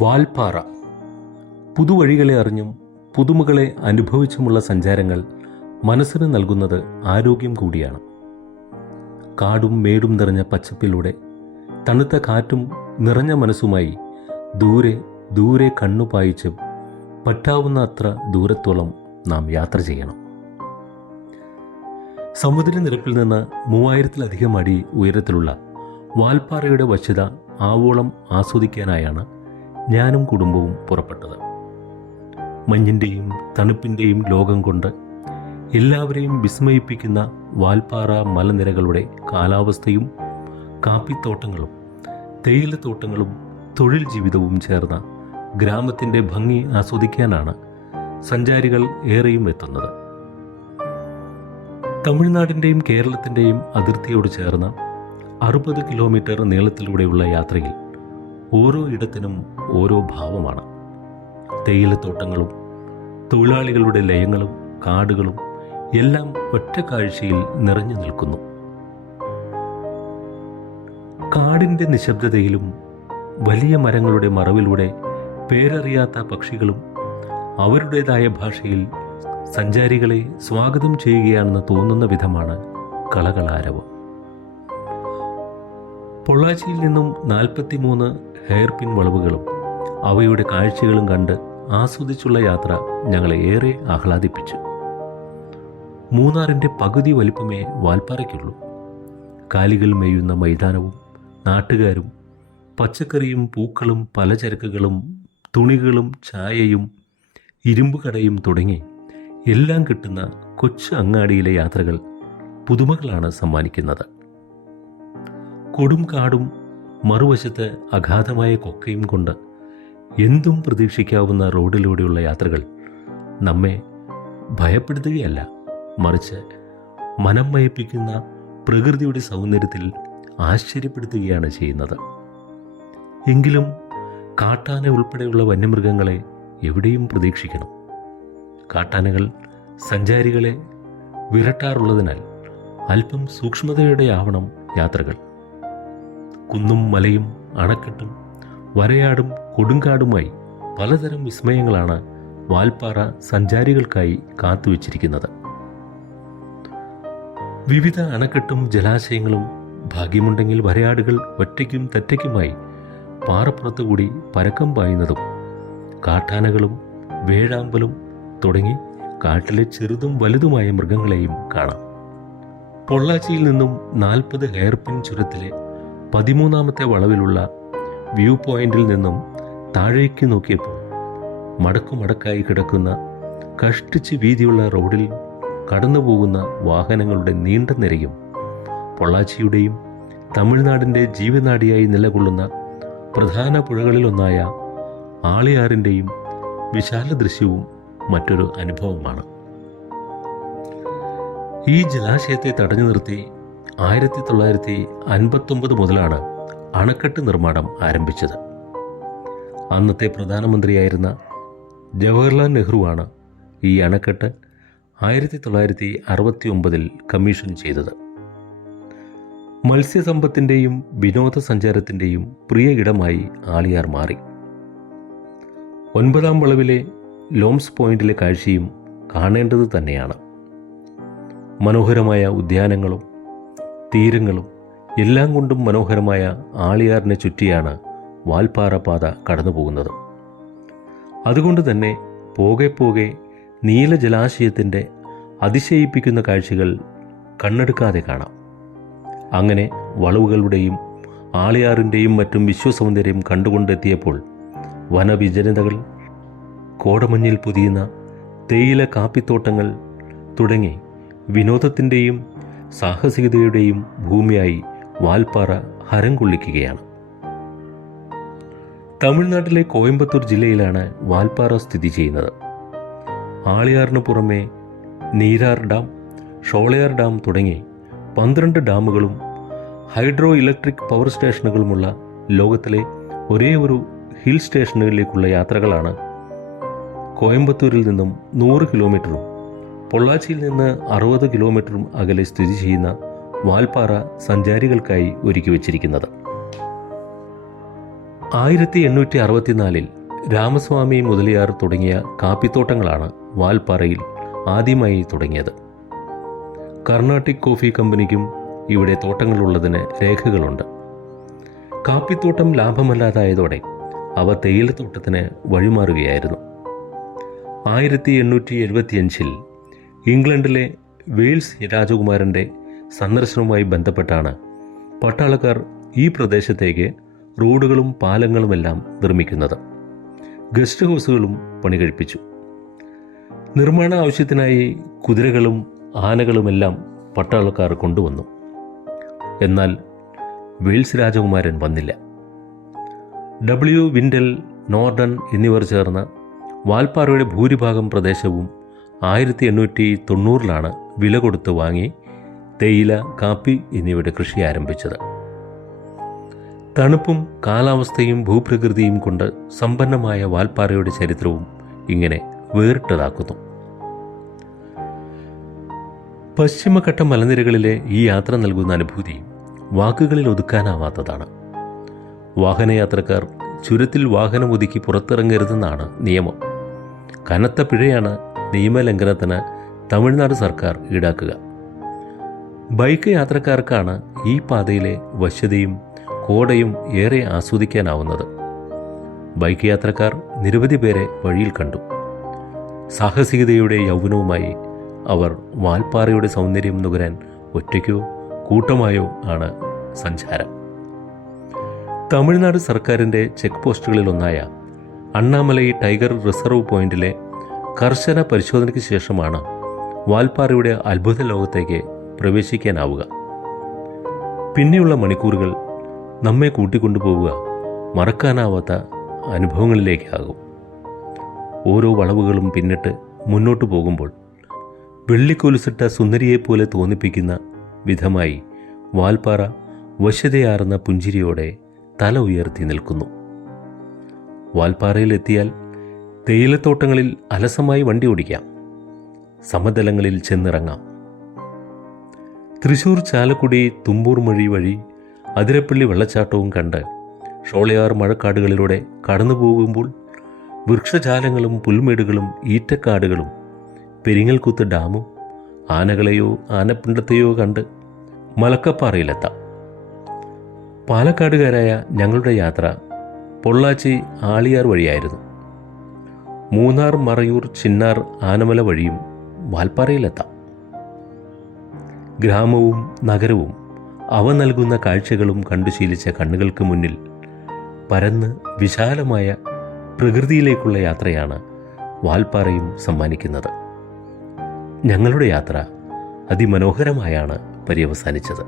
വാൽപ്പാറ. പുതുവഴികളെ അറിഞ്ഞും പുതുമകളെ അനുഭവിച്ചുമുള്ള സഞ്ചാരങ്ങൾ മനസ്സിന് നൽകുന്നത് ആരോഗ്യം കൂടിയാണ്. കാടും മേടും നിറഞ്ഞ പച്ചപ്പിലൂടെ തണുത്ത കാറ്റും നിറഞ്ഞ മനസ്സുമായി ദൂരെ ദൂരെ കണ്ണുപായിച്ച് പറ്റാവുന്ന അത്ര ദൂരത്തോളം നാം യാത്ര ചെയ്യണം. സമുദ്രനിരപ്പിൽ നിന്ന് 3000-ലധികം അടി ഉയരത്തിലുള്ള വാൽപ്പാറയുടെ വശ്യത ആവോളം ആസ്വദിക്കാനായാണ് ഞാനും കുടുംബവും പുറപ്പെട്ടത്. മഞ്ഞിൻ്റെയും തണുപ്പിൻ്റെയും ലോകം കൊണ്ട് എല്ലാവരെയും വിസ്മയിപ്പിക്കുന്ന വാൽപ്പാറ മലനിരകളുടെ കാലാവസ്ഥയും കാപ്പിത്തോട്ടങ്ങളും തേയിലത്തോട്ടങ്ങളും തൊഴിൽ ജീവിതവും ചേർന്ന ഗ്രാമത്തിൻ്റെ ഭംഗി ആസ്വദിക്കാനാണ് സഞ്ചാരികൾ ഏറെയും എത്തുന്നത്. തമിഴ്നാടിൻ്റെയും കേരളത്തിൻ്റെയും അതിർത്തിയോട് ചേർന്ന് 60 കിലോമീറ്റർ നീളത്തിലൂടെയുള്ള യാത്രയിൽ ഓരോ ഇടത്തിനും ഓരോ ഭാവമാണ്. തേയിലത്തോട്ടങ്ങളും തൊഴിലാളികളുടെ ലയങ്ങളും കാടുകളും എല്ലാം ഒറ്റ കാഴ്ചയിൽ നിറഞ്ഞു നിൽക്കുന്നു. കാടിൻ്റെ നിശബ്ദതയിലും വലിയ മരങ്ങളുടെ മറവിലൂടെ പേരറിയാത്ത പക്ഷികളും അവരുടേതായ ഭാഷയിൽ സഞ്ചാരികളെ സ്വാഗതം ചെയ്യുകയാണെന്ന് തോന്നുന്ന വിധമാണ് കളകളാരവം. പൊള്ളാച്ചിയിൽ നിന്നും 43 ഹെയർ പിൻ വളവുകളും അവയുടെ കാഴ്ചകളും കണ്ട് ആസ്വദിച്ചുള്ള യാത്ര ഞങ്ങളെ ഏറെ ആഹ്ലാദിപ്പിച്ചു. മൂന്നാറിൻ്റെ പകുതി വലിപ്പമേ വാൽപ്പാറയ്ക്കുള്ളൂ. കാലികൾ മേയുന്ന മൈതാനവും നാട്ടുകാരും പച്ചക്കറിയും പൂക്കളും പലചരക്കുകളും തുണികളും ചായയും ഇരുമ്പുകടയും തുടങ്ങി എല്ലാം കിട്ടുന്ന കൊച്ചു അങ്ങാടിയിലെ യാത്രകൾ പുതുമകളാണ് സമ്മാനിക്കുന്നത്. കൊടും കാടും മറുവശത്ത് അഗാധമായ കൊക്കയും കൊണ്ട് എന്തും പ്രതീക്ഷിക്കാവുന്ന റോഡിലൂടെയുള്ള യാത്രകൾ നമ്മെ ഭയപ്പെടുത്തുകയല്ല, മറിച്ച് മനം മയപ്പിക്കുന്ന പ്രകൃതിയുടെ സൗന്ദര്യത്തിൽ ആശ്ചര്യപ്പെടുത്തുകയാണ് ചെയ്യുന്നത്. എങ്കിലും കാട്ടാന ഉൾപ്പെടെയുള്ള വന്യമൃഗങ്ങളെ എവിടെയും പ്രതീക്ഷിക്കണം. കാട്ടാനകൾ സഞ്ചാരികളെ വിരട്ടാറുള്ളതിനാൽ അല്പം സൂക്ഷ്മതയോടെയാവണം യാത്രകൾ. കുന്നും മലയും അണക്കെട്ടും വരയാടും കൊടുങ്കാടുമായി പലതരം വിസ്മയങ്ങളാണ് വാൽപ്പാറ സഞ്ചാരികൾക്കായി കാത്തുവച്ചിരിക്കുന്നത്. വിവിധ അണക്കെട്ടും ജലാശയങ്ങളും, ഭാഗ്യമുണ്ടെങ്കിൽ വരയാടുകൾ ഒറ്റയ്ക്കും തെറ്റയ്ക്കുമായി പാറപ്പുറത്തുകൂടി പരക്കം പായുന്നതും, കാട്ടാനകളും വേഴാമ്പലും തുടങ്ങി കാട്ടിലെ ചെറുതും വലുതുമായ മൃഗങ്ങളെയും കാണാം. പൊള്ളാച്ചിയിൽ നിന്നും 40 ഹെയർ പിൻ ചുരത്തിലെ 13ാമത്തെ വളവിലുള്ള വ്യൂ പോയിന്റിൽ നിന്നും താഴേക്ക് നോക്കിയപ്പോൾ മടക്കുമടക്കായി കിടക്കുന്ന കഷ്ടിച്ച് വീതിയുള്ള റോഡിൽ കടന്നുപോകുന്ന വാഹനങ്ങളുടെ നീണ്ട നിരയും പൊള്ളാച്ചിയുടെയും തമിഴ്നാടിൻ്റെ ജീവനാഡിയായി നിലകൊള്ളുന്ന പ്രധാന പുഴകളിലൊന്നായ ആളിയാറിൻ്റെയും വിശാല ദൃശ്യവും മറ്റൊരു അനുഭവമാണ്. ഈ ജലാശയത്തെ തടഞ്ഞു നിർത്തി 1959 മുതലാണ് അണക്കെട്ട് നിർമ്മാണം ആരംഭിച്ചത്. അന്നത്തെ പ്രധാനമന്ത്രിയായിരുന്ന ജവഹർലാൽ നെഹ്റുവാണ് ഈ അണക്കെട്ട് 1969 കമ്മീഷൻ ചെയ്തത്. മത്സ്യസമ്പത്തിൻ്റെയും വിനോദസഞ്ചാരത്തിൻ്റെയും പ്രിയ ഇടമായി ആളിയാർ മാറി. 9ാം വളവിലെ ലോംസ് പോയിന്റിലെ കാഴ്ചയും കാണേണ്ടത് തന്നെയാണ്. മനോഹരമായ ഉദ്യാനങ്ങളും തീരങ്ങളും എല്ലാം കൊണ്ടും മനോഹരമായ ആളിയാറിനെ ചുറ്റിയാണ് വാൽപ്പാറ പാത കടന്നു പോകുന്നത്. അതുകൊണ്ട് തന്നെ പോകെ പോകെ നീല ജലാശയത്തിൻ്റെ അതിശയിപ്പിക്കുന്ന കാഴ്ചകൾ കണ്ണെടുക്കാതെ കാണാം. അങ്ങനെ വളവുകളുടെയും ആളിയാറിൻ്റെയും മറ്റും വിശ്വസൗന്ദര്യം കണ്ടുകൊണ്ടെത്തിയപ്പോൾ വനവിജനതകൾ, കോടമഞ്ഞിൽ പൊതിയുന്ന തേയില കാപ്പിത്തോട്ടങ്ങൾ തുടങ്ങി വിനോദത്തിൻ്റെയും സാഹസികതയുടെയും ഭൂമിയായി വാൽപ്പാറ ഹരം കൊള്ളിക്കുകയാണ്. തമിഴ്നാട്ടിലെ കോയമ്പത്തൂർ ജില്ലയിലാണ് വാൽപ്പാറ സ്ഥിതി ചെയ്യുന്നത്. ആളിയാറിന് പുറമെ നീരാർ ഡാം, ഷോളയാർ ഡാം തുടങ്ങി 12 ഡാമുകളും ഹൈഡ്രോ ഇലക്ട്രിക് പവർ സ്റ്റേഷനുകളുമുള്ള ലോകത്തിലെ ഒരേ ഒരു ഹിൽ സ്റ്റേഷനുകളിലേക്കുള്ള യാത്രകളാണ് കോയമ്പത്തൂരിൽ നിന്നും 100 കിലോമീറ്ററും പൊള്ളാച്ചിയിൽ നിന്ന് 60 കിലോമീറ്ററും അകലെ സ്ഥിതി ചെയ്യുന്ന വാൽപ്പാറ സഞ്ചാരികൾക്കായി ഒരുക്കി വച്ചിരിക്കുന്നത്. 1864 രാമസ്വാമി മുതലിയാർ തുടങ്ങിയ കാപ്പിത്തോട്ടങ്ങളാണ് വാൽപ്പാറയിൽ ആദ്യമായി തുടങ്ങിയത്. കർണാട്ടിക് കോഫി കമ്പനിക്കും ഇവിടെ തോട്ടങ്ങളുള്ളതിന് രേഖകളുണ്ട്. കാപ്പിത്തോട്ടം ലാഭമല്ലാതായതോടെ അവ തേയിലത്തോട്ടത്തിന് വഴിമാറുകയായിരുന്നു. 1875 ഇംഗ്ലണ്ടിലെ വെയിൽസ് രാജകുമാരൻ്റെ സന്ദർശനവുമായി ബന്ധപ്പെട്ടാണ് പട്ടാളക്കാർ ഈ പ്രദേശത്തേക്ക് റോഡുകളും പാലങ്ങളുമെല്ലാം നിർമ്മിക്കുന്നത്. ഗസ്റ്റ് ഹൗസുകളും പണികഴിപ്പിച്ചു. നിർമ്മാണ ആവശ്യത്തിനായി കുതിരകളും ആനകളുമെല്ലാം പട്ടാളക്കാർ കൊണ്ടുവന്നു. എന്നാൽ വെയിൽസ് രാജകുമാരൻ വന്നില്ല. വിൻഡൽ, നോർഡൺ എന്നിവർ ചേർന്ന് വാൽപ്പാറയുടെ ഭൂരിഭാഗം പ്രദേശവും 1890 വില കൊടുത്ത് വാങ്ങി തേയില, കാപ്പി എന്നിവയുടെ കൃഷി ആരംഭിച്ചത്. തണുപ്പും കാലാവസ്ഥയും ഭൂപ്രകൃതിയും കൊണ്ട് സമ്പന്നമായ വാൽപ്പാറയുടെ ചരിത്രവും ഇങ്ങനെ വേറിട്ടതാക്കുന്നു. പശ്ചിമഘട്ട മലനിരകളിലെ ഈ യാത്ര നൽകുന്ന അനുഭൂതി വാക്കുകളിൽ ഒതുക്കാനാവാത്തതാണ്. വാഹനയാത്രക്കാർ ചുരത്തിൽ വാഹനം ഒതുക്കി പുറത്തിറങ്ങരുതെന്നാണ് നിയമം. കനത്ത പിഴയാണ് നിയമലംഘനത്തിന് തമിഴ്നാട് സർക്കാർ ഈടാക്കുക. ബൈക്ക് യാത്രക്കാർക്കാണ് ഈ പാതയിലെ വശ്യതയും കോടയും ഏറെ ആസ്വദിക്കാനാവുന്നത്. ബൈക്ക് യാത്രക്കാർ നിരവധി പേരെ വഴിയിൽ കണ്ടു. സാഹസികതയുടെ യൗവനവുമായി അവർ വാൽപ്പാറയുടെ സൗന്ദര്യം നുകരാൻ ഒറ്റയ്ക്കോ കൂട്ടമായോ ആണ് സഞ്ചാരം. തമിഴ്നാട് സർക്കാരിൻ്റെ ചെക്ക് പോസ്റ്റുകളിലൊന്നായ അണ്ണാമലൈ ടൈഗർ റിസർവ് പോയിന്റിലെ കർശന പരിശോധനയ്ക്ക് ശേഷമാണ് വാൽപ്പാറയുടെ അത്ഭുത ലോകത്തേക്ക് പ്രവേശിക്കാനാവുക. പിന്നെയുള്ള മണിക്കൂറുകൾ നമ്മെ കൂട്ടിക്കൊണ്ടുപോവുക മറക്കാനാവാത്ത അനുഭവങ്ങളിലേക്കാകും. ഓരോ വളവുകളും പിന്നിട്ട് മുന്നോട്ട് പോകുമ്പോൾ വെള്ളിക്കൊലുസിട്ട സുന്ദരിയെപ്പോലെ തോന്നിപ്പിക്കുന്ന വിധമായി വാൽപ്പാറ വശ്യതയാർന്ന പുഞ്ചിരിയോടെ തല ഉയർത്തി നിൽക്കുന്നു. വാൽപ്പാറയിലെത്തിയാൽ തേയിലത്തോട്ടങ്ങളിൽ അലസമായി വണ്ടി ഓടിക്കാം, സമതലങ്ങളിൽ ചെന്നിറങ്ങാം. തൃശൂർ ചാലക്കുടി തുമ്പൂർ മൊഴി വഴി അതിരപ്പള്ളി വെള്ളച്ചാട്ടവും കണ്ട് ഷോളയാർ മഴക്കാടുകളിലൂടെ കടന്നു പോകുമ്പോൾ വൃക്ഷജാലങ്ങളും പുൽമേടുകളും ഈറ്റക്കാടുകളും പെരിങ്ങൽകുത്ത് ഡാമും ആനകളെയോ ആനപ്പിണ്ടത്തെയോ കണ്ട് മലക്കപ്പാറയിലെത്താം. പാലക്കാടുകാരായ ഞങ്ങളുടെ യാത്ര പൊള്ളാച്ചി ആളിയാർ വഴിയായിരുന്നു. മൂന്നാർ, മറയൂർ, ചിന്നാർ, ആനമല വഴിയും വാൽപ്പാറയിലെത്താം. ഗ്രാമവും നഗരവും അവ നൽകുന്ന കാഴ്ചകളും കണ്ടു ശീലിച്ച കണ്ണുകൾക്ക് മുന്നിൽ പരന്ന് വിശാലമായ പ്രകൃതിയിലേക്കുള്ള യാത്രയാണ് വാൽപ്പാറയും സമ്മാനിക്കുന്നത്. ഞങ്ങളുടെ യാത്ര അതിമനോഹരമായാണ് പര്യവസാനിച്ചത്.